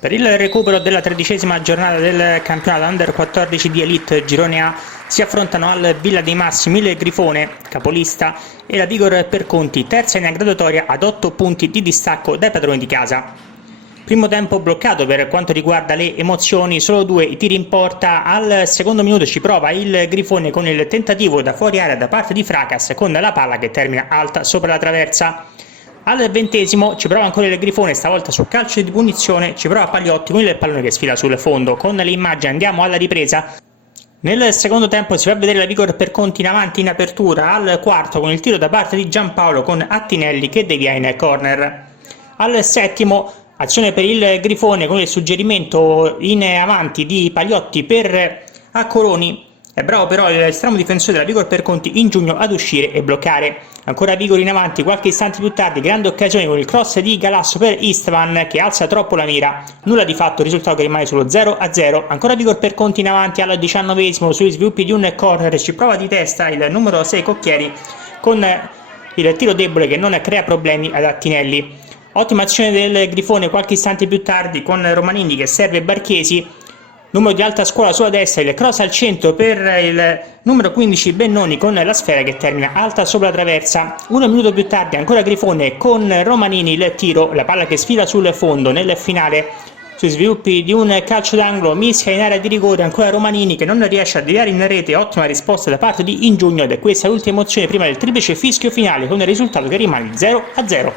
Per il recupero della 13ª giornata del campionato Under 14 di Elite Girone A si affrontano al Villa dei Massimi il Grifone, capolista, e la Vigor Perconti, terza in graduatoria ad 8 punti di distacco dai padroni di casa. Primo tempo bloccato per quanto riguarda le emozioni, solo 2 i tiri in porta. Al secondo minuto ci prova il Grifone con il tentativo da fuori area da parte di Fracas con la palla che termina alta sopra la traversa. Al 20° ci prova ancora il Grifone, stavolta su calcio di punizione, ci prova Pagliotti con il pallone che sfila sul fondo. Con le immagini andiamo alla ripresa. Nel secondo tempo si fa vedere la Vigor Perconti in avanti in apertura al quarto con il tiro da parte di Giampaolo con Attinelli che devia in corner. Al 7° azione per il Grifone con il suggerimento in avanti di Pagliotti per Accoroni. È bravo però l'estremo difensore della Vigor Perconti in giugno ad uscire e bloccare. Ancora Vigor in avanti, qualche istante più tardi, grande occasione con il cross di Galasso per Istvan che alza troppo la mira. Nulla di fatto, il risultato che rimane sullo 0-0. Ancora Vigor Perconti in avanti al 19° sugli sviluppi di un corner, ci prova di testa il numero 6 Cocchieri con il tiro debole che non crea problemi ad Attinelli. Ottima azione del Grifone qualche istante più tardi con Romanini che serve Barchesi. Numero di alta scuola sulla destra, il cross al centro per il numero 15 Bennoni con la sfera che termina alta sopra la traversa. 1 minuto più tardi ancora Grifone con Romanini il tiro, la palla che sfila sul fondo nel finale. Sui sviluppi di un calcio d'angolo, mischia in area di rigore, ancora Romanini che non riesce a deviare in rete, ottima risposta da parte di Ingiugno ed è questa l'ultima emozione prima del triplice fischio finale con il risultato che rimane 0-0.